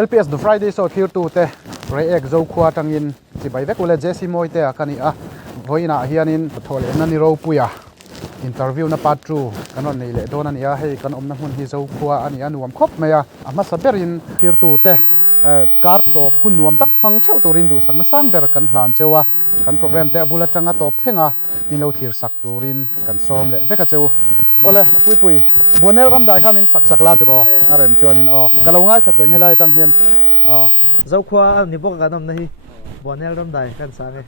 LPS the Friday so thir tu te reek zo khwa tangin chi bai vek ule jesi moi te akani a voina hianin thole nani ro puya interview na part 2 kanon nei le don ania hei kan omna hun hi zo khwa ani anuam khop meya ama saberin thir tu te kar to hun nuam tak phang cheu turin du sang na sang ber kan hlan chewa kan program te abula tanga top thenga nilo thir sak turin kan som le veka cheu ole pui bonel ram dai khamin sak la ti ro arem chuanin kalongai tha teng helai tang hian zo khwa ni bok ka nom na hi bonel ram dai kan sang e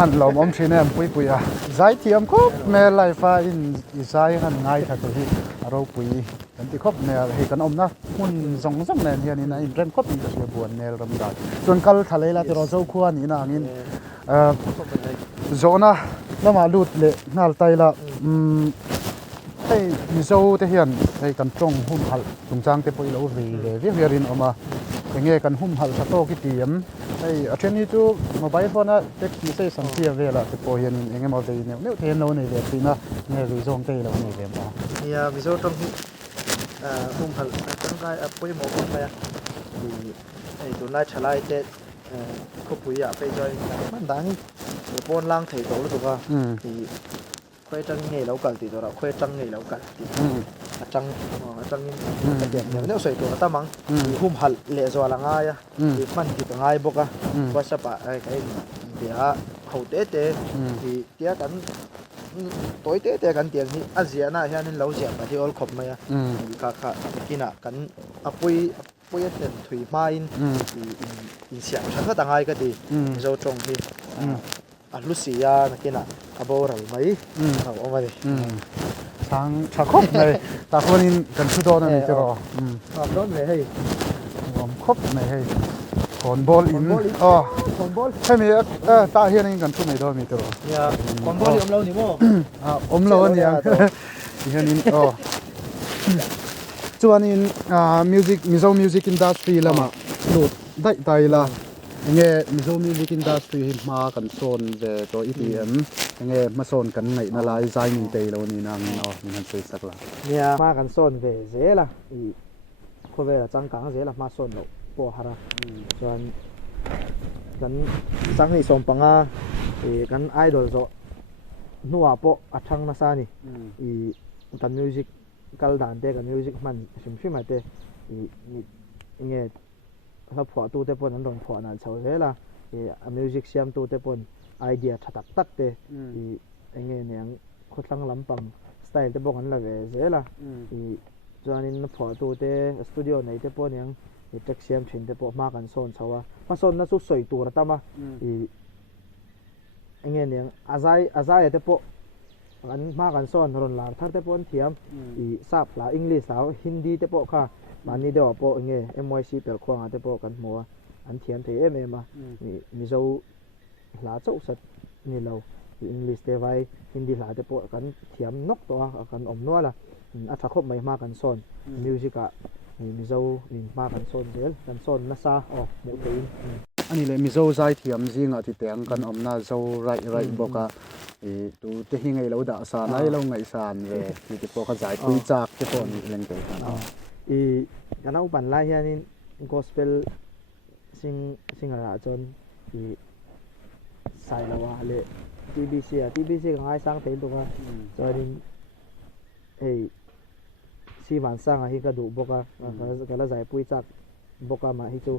han lom om thinem pui a zai thiam khop me lai fa in izai han ngai tha hi aro pui kan ti khop me he kan om na hun zong nen hian in in ren khop in se buan nel ram da chon kal thalela ti ro zo khuwa ni na angin zona lama lut le nal taila hey zo te hian hey kan tong hum hal tungchang te poi lo ri le vi verin oma nge kan hum hal sa to ki tiam hey atheni chu mobile phone a text message sam tia vela te po hian enge mo te ne the no nei ve tina ne ri zong te lo nei ve ma ya miso tong hi hum hal tang kai a poi mo kon pa ai tu na chalai te ko pui ya pe joy man dang pon lang thei to lu ka thì khoe trăng nghề lâu cả thì rồi là khoe trăng nghề lâu cả thì trăng cái điểm nếu sợi tổ ta mắng hum hal lệ rồi là ngay á thì phân thì ngay bốc á qua sắp cái bia hậu tế thì tía cắn tối tế cắn tiền thì Asia na hiện nên lâu dẹp mà thì all khop mày á cả kia nè cắn apui tiền thủy mai thì in sáng sáng cái tang ai cái thì rồi trồng thì Lucia nakina aboral mai omani sang chakop này ta quan in cần thu đo này chứ rồi don về hay gồm khop này hay còn ball in con ball thế mi ta hiện in cần thu này đo mi chứ rồi ya con ball om lâu ni mo lâu anh yang hiện in chuan in Mizo music industry lama lut dai tai la nghe Mizo music industry ma kan son về to EDM nghe ma son kan ngai na lai zai ni te lo ni nang no ni han sei sak la ya ma kan son về dễ là ko về là chang kang dễ là ma son lo po hara chuan kan sang ni som panga kan idol zo nuwa po athang na sa ni kan music kal dan te kan music man sim ate ngheถ้าพอตู้เตปนนั้นโดนพอนั่นเฉาเลยล่ะมิวสิกเสียมตู้เตปนไอเดียถักตักเตเงี้ยเนี่ยโคตรลังลำปังสไตล์เตปกันละเวเจล่ะจวนนี้พอตู้เตสตูดิโอไหนเตปนยังเท็กเสียมชินเตปมากันโซนเฉาว่ามาโซนนั้นสุดสวยตัวระตั้มเงี้ยเนี่ยอาศัยเตปกันมากันโซนรอนหลานทัดเตปนเทียมทราบลาอังกฤษแล้วฮินดีเตปค่ะมันนี่เดี๋ยวพอเงี้ย MYC เปิดควงอาจจะพอกันมัวอันเทียมเทียมมามีเจ้าหลาเจ้าสัตว์นี่เราอังกฤษเทไว้ฮินดีหลาจะพอกันเทียมนกตัวกันอมนัวละอัฐคบไม่มากันโซนมิวสิกะมีเจ้ามากันโซนเดียวกันโซนนัสซาอ๋อหมูตีนอันนี้เลยมีเจ้าใจเทียมจริงอ่ะที่แต่งกันอมน่าเจ้าไรบอกว่าตัวเตหิงไงเราด่าสานไอ้เราไงสานเลยที่พอเขาใจคุยจากที่พอนี่เล่นกันกันเอาปั่นไล่เฮียนี่ gospel ซิงอะไรจนใส่แล้วว่าเลย TBC ก็ง่ายสร้างเต็มตัวจนซีมันสร้างให้กระดูกบกก็ละใจปุยจักบกมาให้จู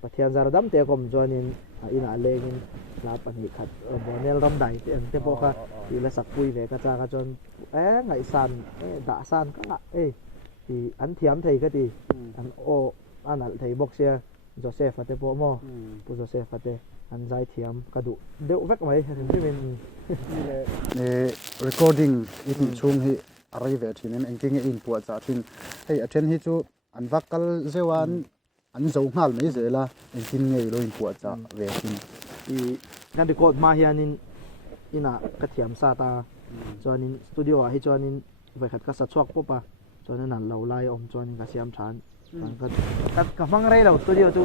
ปะเทียนจารดำเตะกลมจนอินอะไรกินลาปันหิขัดบอลเนลรำใดเตะบกอีละสักปุยเวกระจากจนไงสันด่าสันก็ละอันเทียมไทยก็ดีอันอันนั้นไทยบอกเสียโจเซฟฟัตเตโปโมปูโจเซฟฟัตเตอันใจเทียมกระดูเดี๋ยวแวกไหมถึงที่เป็นrecording อีที่ช่วงที่อะไรเวทีนั้นเองจริงอินปวดจากที่อันเช่นที่จูอันวักกัลเซวันอันสูงหัลไม่เสียละเองจริงไงเราอินปวดจากเวทีกันดีกว่ามาเฮียนินอิน่ะกระเทียมซาตาจอนินสตูดิโอให้จอนินไปขัดกัสชวกปุ๊บปะจนนั้นเราไล่อมจนกับเสียมชันก็ฟังอะไรเราตัวเดียวจุ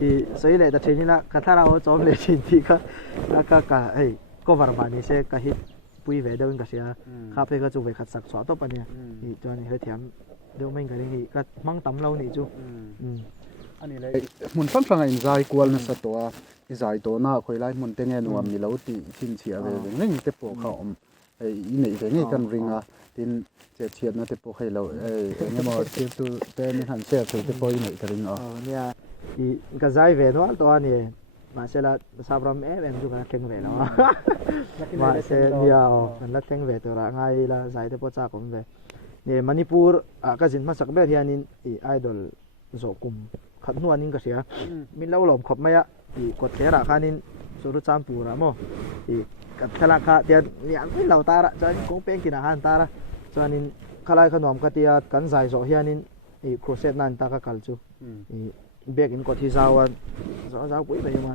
ที่สวยเลยแต่ทีนี้ละก็ถ้าเราจอมเลยทีนี้ก็ก็วาร์บานี่เช่ก็ฮิตปุยเวเดินก็เสียข้าเพก็จูไปขัดสักสอตัวปะเนี่ยจนนี่เขาเทียมเดี๋ยวไม่กันนี่ก็มั่งตำเรานี่จุอันนี้เลยมุนฟังอินใจกวนสัตตัวอิใจตัวหน้าคอยไล่มุนเตงเงินวมมีเราตีทิ้งเสียเลยนี่เตปโปเขาอีนี่เองนี่กันริงอ่ะทินเชียดนะเตปโปให้เราเนี่ยมอเตตัวเตนี่หันเสียตัวเตปโปอีนี่กันริงอ่ะเนี่ยก็ใจเวนัวตัวนี้มาเสร็จแล้วซาบรามจุกันเข่งเวแล้วมาเสร็จเนี่ยกันละเข่งเวตัวละง่ายละใจเตปโปจากผมเวเนี่ยมณีปูร์ก็จินมาสักแบบที่อันนี้ไอดอลโจกุมขัดนวลนี่ก็เสียมีเล่าหลอมขบไม่อะกดแขนราคานี่สุดจามปูระโมกัดทะลักขาเดียเนี่ยไม่เล่าตาละจนคงเป็นกินอาหารตาละจนนี้ขลายขนมกติยากันใจโจเฮียนี่โครเซตนั่นตากะกัลจูเบกินกดที่ซาวันซาปุ้ยไปยังไง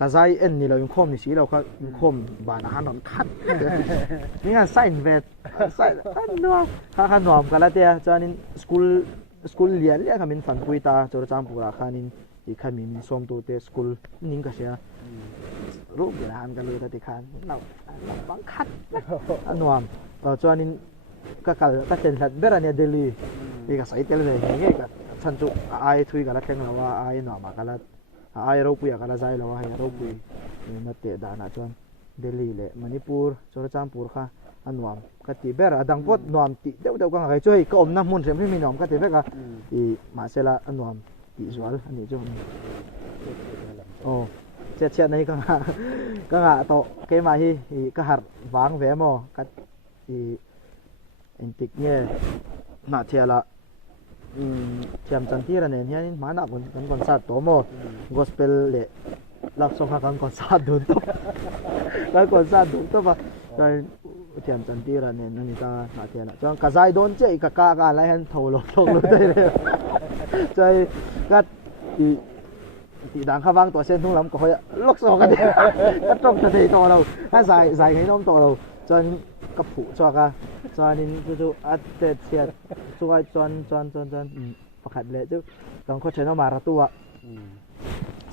กระใจเอ็นนี่เรายังคมนี่สีเราก็ยังคมบานอาหารนอนคัดนี่งานใส่เวทใส่นวมข้าหนอมกันละเดียจนนี้สกูลเรียนขามินฝันปุยตาจนจามปูราคานินอีขามินสมตัวเตสกูลนิ่งก็เสียรูปอาหารกันเลยแต่ที่ขานเราบังคัดนวมจนนี้ก็เต็นสัตว์เบรเนี่ยเดลีอีกใส่เตลเลยอย่างเงี้ยก็ฉันจุไอทุยกันละแข่งเราว่าไอหนอมากันละไอรูปุยกันละใจเราว่าไอรูปุยนั่นเตะดานะจนเดลีเลยมณีปูร์จนจามปูร์ค่ะอันนวมกติเบรดังพดนวมติเดี๋ยวกันอะไรช่วยก็อมน้ำมันเสียไม่มีนวมกติเบรก็อีมาเสละอันนวมติสวลอันนี้จุโอ้เชียดในก็งะโตเกมาฮีก็หัดวางแหวมก็อีอินติกเนี่ยน่าเทียละเทียมจันทีระเนี่ยนี่มาหนักคนสัตว์ตัวโมกอสเปลเล่ รับส่งหากันก่อนซาดุนตบแล้วก่อนซาดุนตบอ่ะใจเทียมจันทีระเนี่ยนั่นนี่ตาหน้าเทียนอ่ะจังกระจายโดนเจ๊กะกะอะไรให้โถลงได้เลยใจก็ตีดังข้าวางตัวเส้นทุ่งลำก็ค่อยล็อกสองกันเนี่ยก็ต้องจะตีตัวเราถ้าใส่ให้น้องตัวเราจนกระผูจอกะจนนี่จู่ๆอัดเสียช่วยจนประคัดเลยจู่ต้องเขาใช้น้ำมาระตัว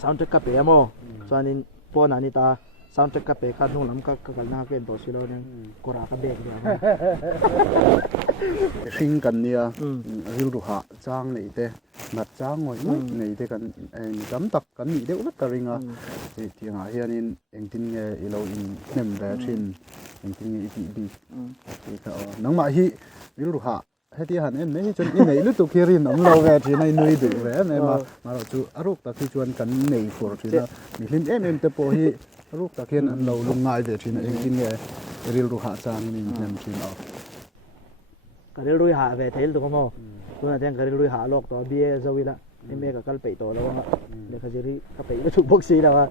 soundtrack kape mo chuanin phone ani ta soundtrack kape kha nung lam ka kalna ken to silo nen kora ka bek dia hring kan nia ril ru ha chang nei te nat chang ngoi nei te kan ni tam tak kan ni deuh lat ka ringa tianga hianin engtin nge ilo in nem da thin engtin nge ti bi ka nangma hi ril ru ha heti han en nei chon in nei lu tu kirin om lo ve thi nai nui du ve me ma ro chu aruk ta ki chuan kan nei for thi na mi hlim em te po hi aruk ta khian an lo lung ngai ve thi na engtin nge ril ru ha chang ni nem thin a karil rui ha ve thel to ko mo tu na teng karil rui ha lok to bia zawila me ka kal pe to lo ma le khajiri ka pe lu box si la wa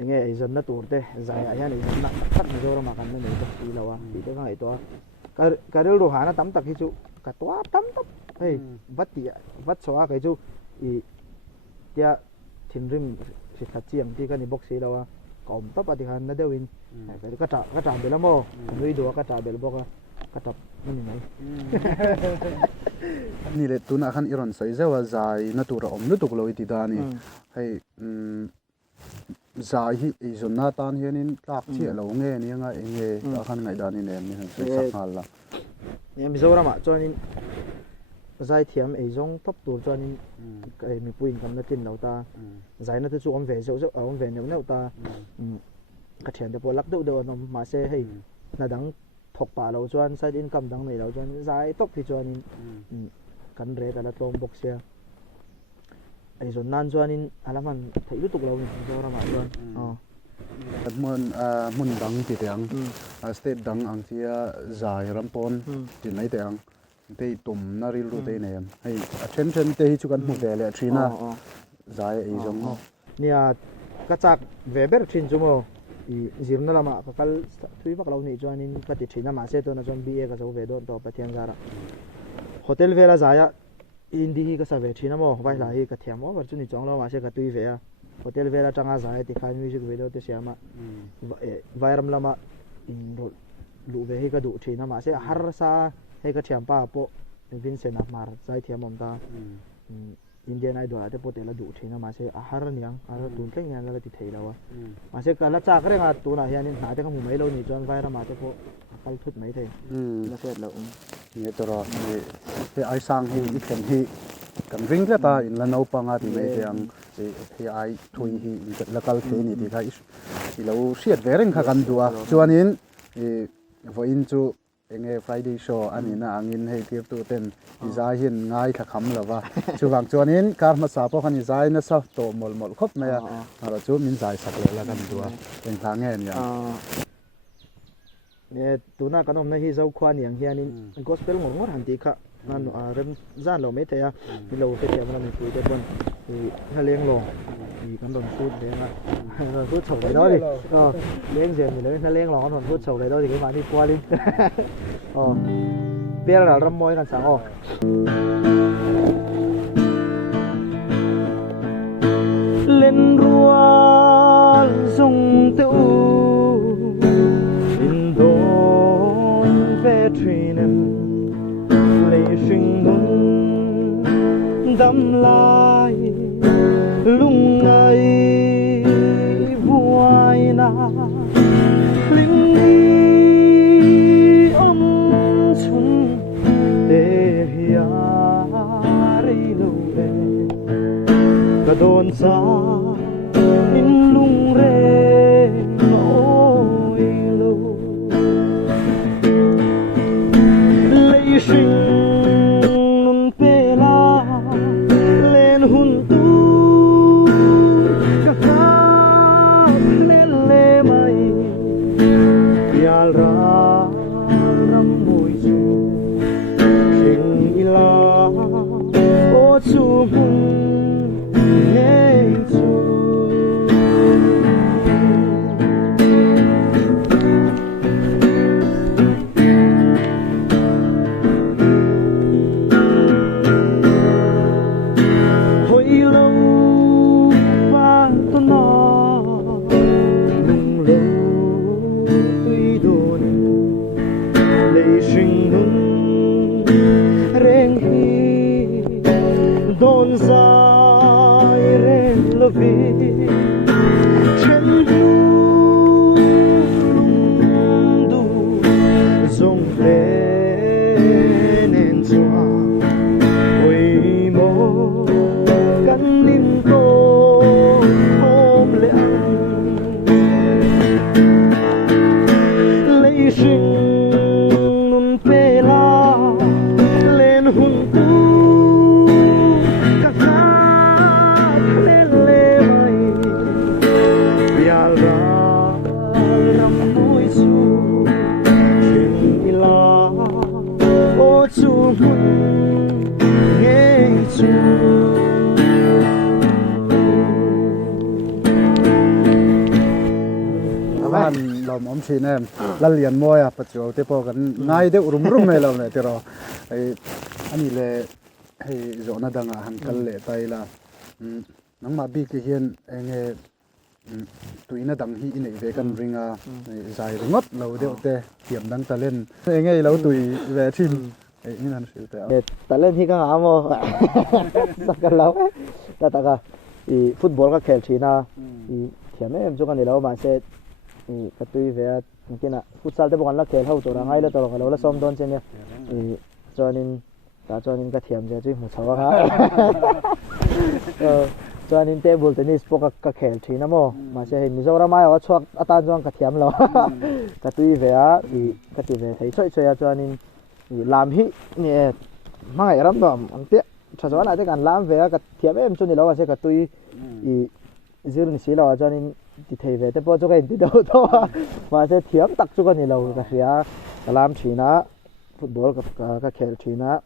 enge ai zon na tur te zai a ya ni na tat ni zo ma kan ne box si la wa ti te ka ai to karil ru ha na tam tak hi chu ka to tam tap hei vat so a kai chu I tia thin rim si tha chiang ti ka ni box si la wa kom tap a ti han na dewin ka ta bel mo nui do ka ta bel bo ka tapนี่ไงนี่เลยตัวนักขันอิรันใส่เจ้าใจนั่นตัวเราอมนั่นตัวเราอิติดานี่ให้ใจที่ไอ้ส่วนหน้าตาเฮียนี่ตักเชี่ยเราเงี้ยนี่ไงเงี้ยนักขันไงดานี่เนี่ยมีใส่สักหันละเนี่ยมีโซรามาจวนนี่ใจเทียมไอ้จงทบตัวจวนนี่ไอ้มีปุ่นกำนัดกินเราตาใจนั่นจะจู่อมเวเจ้าอมเวเนี่ยเนี่ยตากระเทียนเดี๋ยวพอลักดูเดี๋ยวนมมาเซ่ให้นาดังถกป่าเราจวนไซดินกำดังในเราจวนใจตกที่จวนนี่กันเรกันละตรงบกเสียไอ้ส่วนนั้นจวนนี่อะไรมันถ่ายรูปตุกเราเนี่ยโซรามาจวนอ๋อมุนดังติดยังสเตทดังอังเทียใจรำปนติดไหนแต่ยังเตยตุ่มนาริลูเตยเนี่ยให้เช่นเตยชุกันหมุดเลยทรีน่าใจไอ้จงเนี่ยกระจักเวเบอร์ทรินจูโมจิรนั่นละมาก็ทุยพักเราเนี่ยจวนนี่ก็ติดทรีน่ามาเสตัวนั้นจวนบีเอก็จะเวดอนต่อไปเที่ยงการะโฮเทลเวลาใจอะอินดี้ก็จะเวทรีน่าโมไว้หลายก็เที่ยงโมก็จุนี่จงเรามาเสก็ตุยเวอะโฮเทลเวลาจังอาใจติดขายมิวสิกเวดอนที่เสียมาไวรัมละมาอินรูเวให้ก็ดูทรีน่ามาเสฮาร์ซาให้ก็เที่ยงป้าโปวินเซนต์มาร์ใจเที่ยงมองตาอินเดียนไอดอลแต่พอเตละดูทีนะมาเสียอาหารเนี่ยตุนแค่งานแล้วติดเทแล้ววะมาเสียการละจากเรื่องตัวน่ะเฮียนี่หาแต่ข้ามูไม่เรานี่จนไฟเรามาแต่พอคัลทุดไม่เทแล้วเสร็จแล้วเนี่ยตัวเราเนี่ยไอ้สังฮีอีกแห่งฮีกันริงแล้วตาอินละนเอาปังอาที่ไม่เที่ยงที่ไอ้ทุยฮีแล้วก็เทนี่ที่เขาที่เราเสียดเวริงข้ากันดัวจวนนี้พออินจูเองFriday show อันนี้นะอันนี้ให้เทียบตัวเต้นดีไซน์ง่ายขับคำแล้วว่าช่วงจวนนี้การมาสาพวกดีไซน์นั่นซะโตหมดครบไหมอ่ะเราจูมินใจสักเลยแล้วกันตัวเป็นทางเงี้ยเนี่ยตัวน่ากันอมในที่เจ้าควานอย่างเฮียนี่ก็สเปลงงหันตีค่ะนั่นเริ่มจ้านเราไม่เท่อะที่เราเคยเที่ยวมันมีคุยได้บนถ้าเลี้ยงลงมีกันโดนพูดเลี้ยงอ่ะพูดโฉบเลยด้วยเลี้ยงเสียงอยู่เลยถ้าเลี้ยงลงก็โดนพูดโฉบเลยด้วยถึงมาที่กว่าลิ้นเปี้ยเรารำมวยกันสังอ๋อเล่นรัวส่งเต้าลินโดนเวทรีนันเลยชิงนุนดำลายลุงไงบัวนาลิงดีอมชุนเดียรีลูเอกระโดนซาอินลุงเรโนอิลูเลยชิงนุนเปลาเล่นหุ่นตูกะเล่นเล่ไม่ยาลรารำมวยจูชิงอีลาโอจูมุนเฮจู lom om chin em la lian moya pacho te po kan ngai de rum me lo ne te ro ai ani le hei zona danga han kal le tai la nang ma bi ki hian enge tuina dang hi nei ve kan ringa zai ringot lo de te tiam dang talen enge lo tui ve thin ai in han sil te ta lên hi ka amo sakal lo ta ka i football ka khel thina i thiam em chu kan ni lo ma se i ka tui ve kina futsal te bokan la khel ho to ra ngai la to ka lo la som don chen ne i chonin ta chonin ka thiam je chui mu chawa ha chonin table tennis po ka khel thina mo ma se Mizoram ai chhuak atan jong ka thiam lo ka tui ve a i ka ti ve thei choi choi a chonin làm hi nè mai ram dom ang te cha chawa la te kan lam ve ka thiam em chu ni lo se ka tui i zir ni si lo cho nên thì thầy về tới bao chỗ cái thì đâu thôi mà sẽ thiếm tắc chỗ cái này lâu cái gì á làm chỉ ná football cái khéo chỉ ná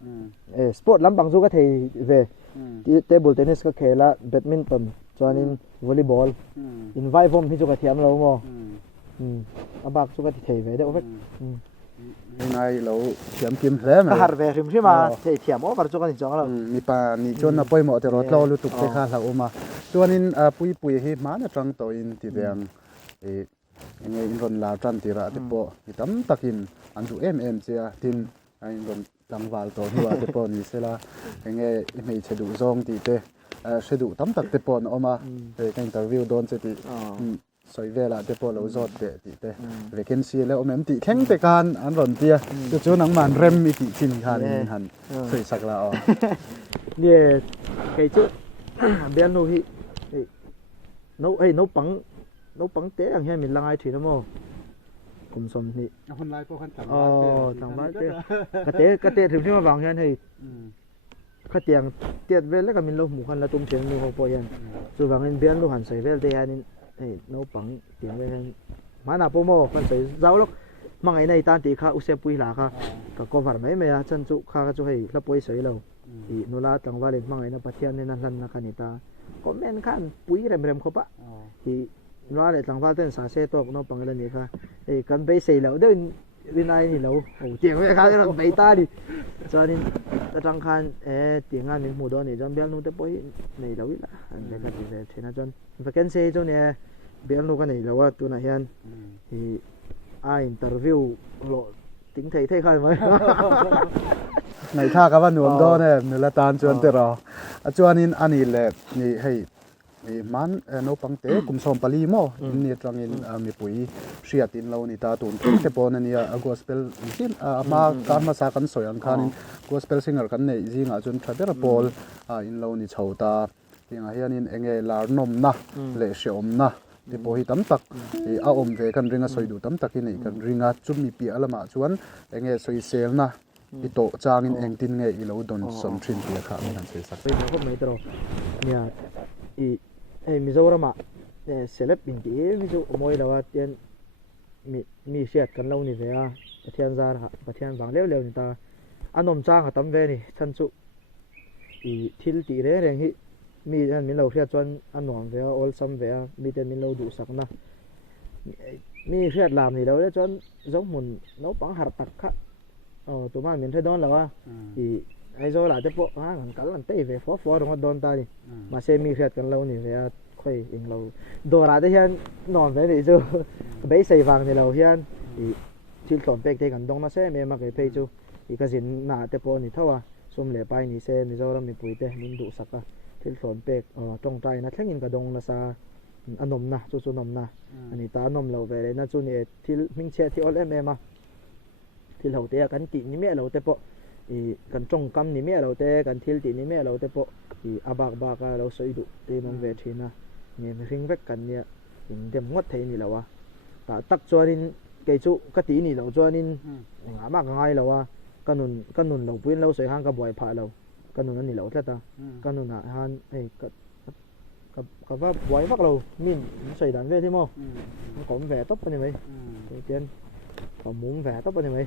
sport lắm bằng chỗ cái thầy về table tennis cái khéo là badminton cho nên volleyball invite vom thì chỗ cái thiếm lâu mà à bác chỗ cái thầy về đấy ngay lâu thiam kim thế mà har về rim mà thầy thiểm ở vào chỗ cái chỗ là ni pa ni chon na poi mo te rot lo lu tuk te kha la uma chuanin pui hi ma na tang to in ti dang nge in ron la tran ti ra te po ni tam takin an du em chia tin in ron tangwal to huwa te po ni sela nge mei che du zong ti te she du tam tak te po na oma ka interview don che ti soi ve la te po lo zot te ti te vacancy le om ti theng te kan an ron tia chu chu nang man rem mi ti chin khan in han soi sak la o nè cái chứ bên nô hi nấu bằng té anh hay mình lang thì nó mò cùng xôm thìคนไลฟ์พวกคันต่าง ต่างบ้านcái téถึงที่มาบางยันให้ข้าเตียงเตียดเวลแล้วก็มีลูกหมูคันละตุ้มเชียงมีของปอยันส่วนบางยันเบี้ยนลูกหันใส่เวลเตียนี่นกปังเตียงเวลมาหน้าปมอคันใส่เจ้าลูกมังไงในตานตีข้าอุเซปุยหลาข้าก็กบหาไม่ไม่อะจันจุข้าก็จะให้ละปุยใส่เราอีนุลาต่างว่าเล่นมังไงนะปัจเจียนในนั้นนักการนิตาก็แม่นขันปุยเร็มๆเขาปะอีนุลาเล่นต่างว่าเต้นสาเซตอกนกปังเล่นนี่ค่ะกันไปใส่เราเดินวินัยนี่เราเตียงเวลข้าเราไปตาดิจอนี่จังคันเตียงงานนี่หมู่ดอนนี่จนเบี้ยนู่นแต่ปุยในเราอีละอันเด็กก็ดีเลยเช่นจนvacancyกันเซ่จนเนี่ยเบี้ยนู่นกันนี่เราว่าตัวไหนยันอีinterview โหลติ้งเท่ๆกันไหม ในท่ากับว่าหนวมก็เนี่ยเนื้อตาลจวนเตรอจวนนี้อันนี้แหละนี่ให้มันนปังเตะกุมสมปลีโมนี่ตรังอินมีปุ๋ยเสียตินเรานี่ตาตุนเทปอนนี่กอสเปลซินมาการมาสักันสวยอันคันกอสเปลซิงเกอร์กันเนี่ยจริงจนทรัพย์ระบอลอินเรานี่ชาวตาที่งานนี้เองลาร์นมนะเละเสียมนะที่พอหิตั้มตักอาอมเวกันริงาสวยดูตั้มตักที่นี่กันริงาจุดมีปีอะไรมาชวนเองสวยเซลนะที่โตจางอินเองตินเงยอีเราโดนสมทรินเปียขาไม่ทันเสียสักเป็นพวกไม่ตรอเนี่ยมิโซรามาเซเลบอินดีมิโซมวยเราว่าเตียนมีเสียดกันเรานี่เลยประเทศซาร์ประเทศบางเร็วๆนี่ตาอันนมจ้างกับตั้มเวนี่ฉันจุทิลตีเรื่องที่มีอันมีเราเสียจนอันหนองเวออลซัมเวมีแต่มีเราดูสักนะมีเสียดลามนี่เราได้จนสมมุนน้องปังหัดตักค่ะตัวมาเหมือนเธอโดนแล้วว่าไอ้โซล่าจะปะฮะกันกันเตะเวฟอร์ตรงนั้นโดนตานี่มาเซมีเสียดกันเรานี่เวค่อยเองเราโดนอะไรที่ยันนอนเวนี่จูไปใส่ฟังนี่เรายันทิลสอนเป็กเตะกันตรงนั้นเซมีมาเกยเพย์จูกระสินหนาแต่ปอนี่เท่าว่าสมเหลือไปนี่เซมิโซเรามีปุ๋ยเตะมินดูสักทิลสอนเป็กตรงใจนะแค่ยินกระดงนะซาอันนมนะจูนมนะอันนี้ตานมเราเวเลยนะจูนี่ทิลมิงเชียที่ออลเอ็มมาทิลเราเตะกันตีนี่แม่เราเตะปอกันจงกำนี่แม่เราเตะกันทิลตีนี่แม่เราเตะปออาบากเราสวยดุเตะมันเวทีนะเนี่ยริงเวกกันเนี่ยเต็มงดเทนี่แล้ววะแต่ตักจวนินเกจูกตีนี่เราจวนินมากง่ายแล้ววะกันนุนเราพื้นเราสวยห้างกับบ่อยผ่าเรากันนุนนั่นนี่เราแค่ตากันนุนอ่ะฮันกับว่าบ่อยมากเรามินใส่ดันเวทีมั้งก็แหวตบไปนี่ไหมเตียนก็มุ้งแหวตบไปนี่ไหม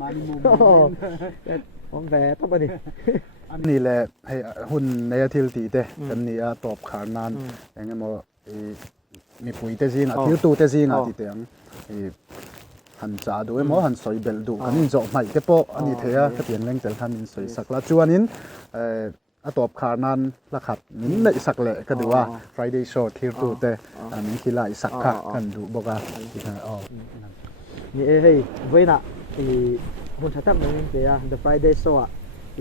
มาดิมุ้งแหวตบไปนี่อันนี้แหละให้หุ่นในทิลตีเตะกันนี่ตอบขานานอย่างเงี้ยมั้ง mi pui te zinga thil tu te zinga ti teng i han cha du emo han soi bel du kanin zo mai te po ani thea ka pian leng tel khan in soi sakla chuanin a top khar nan la khat min nei sak le ka duwa Friday show thir tu te min khila i sak kha kan du boga ni e hei voina i hun thatak min pe ya the Friday show a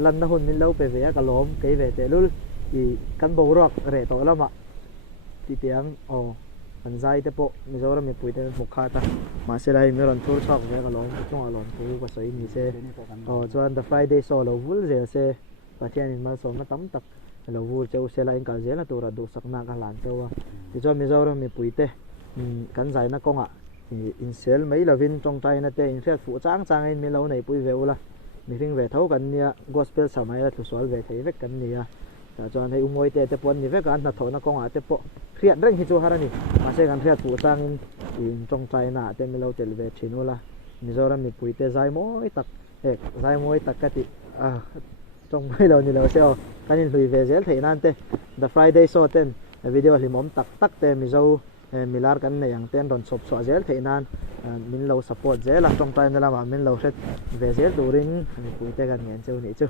lan na hun min lo pe ve ka lom ke ve te lul i kan bo rok re to lama ti tiang an zai te po Mizoram mi pui te mukha ta ma se lai mi ron thur chok ve ka lom chung a lon pu ko soi ni se chuan the Friday show lo vul je se pathian in mal som na tam tak lo vul cheu se la in kal zel na tura du sakna ka lan to wa ti chuan Mizoram mi pui te kan zai na konga in sel mai lovin tong tai na te in khet fu chang chang in mi lo nei pui ve ula mi ring ve tho kan nia gospel samai la thu sol ve thei vek kan nia ta chuan hei umoi te te pon ni ve kan na tho na konga te po khiat reng hi chu harani ma se kan khiat fu chang in tong tai na te mi lo tel ve thinula Mizoram mi pui te zai moi tak zai moi tak ka ti trong mai lo ni lo se kan in hlui ve zel thei nan te the Friday show ten video hlimom tak tak te mi zo milar kan ne yang ten ron sop so zel thei nan min lo support zel la trong tai na la ma min lo set ve zel during ni pui te kan ngen cheu ni chu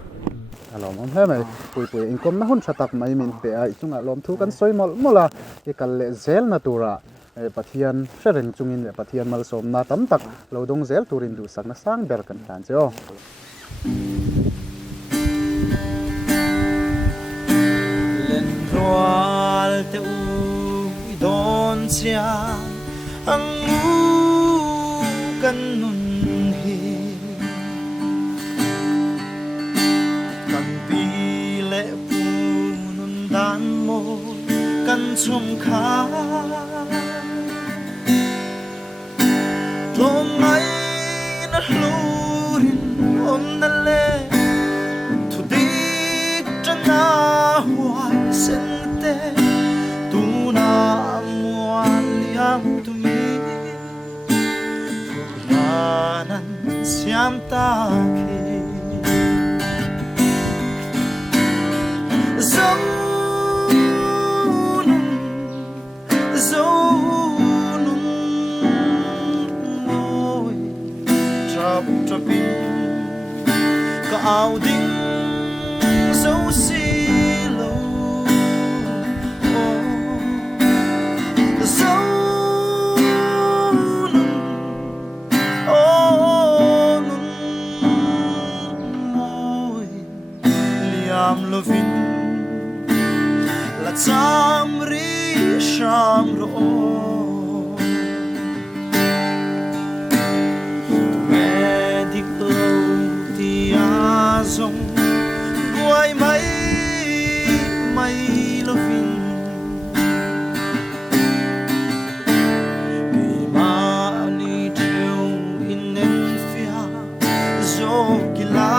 alom am he mai pui in kom na hun thatak mai min pe ai chunga lom thu kan soi mol mola e kal le zel na tura pathian shereng chungin le pathian mal som na tam tak lo dong zel turin du sak na sang ber kan tan cheo len roal te u don sia ang u kan nun hi kan pi le pu nun dan mo kan chum kha lo mai na hlurin om na le thu di na hoài sen te tu na muan liam tu mi puranan siam ta ki zonun môi trap trapin ka ao ding dấu xì lâu dấu nun môi liam lovin la cham ri sham ro medical tiazong buai mai mai lovin ki mani treu in en fia zo kila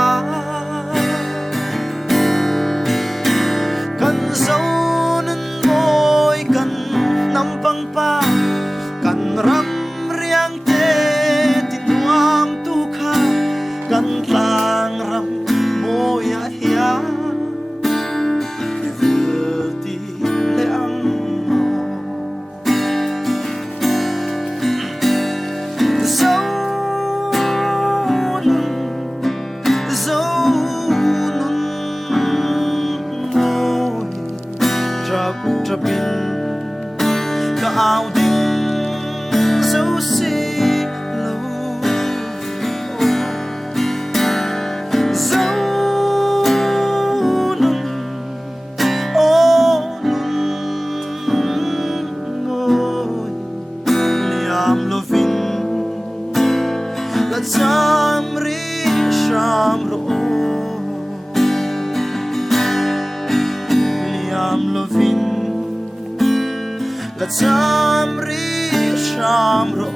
kan zonen moi kan nampang pa kan ram riang te tinuam tu kha kan tlang ram moya hia ti le ang zonun môi trap trapin ka ao ding dấu xì cham ri sham ro liam lovin la cham ri sham ro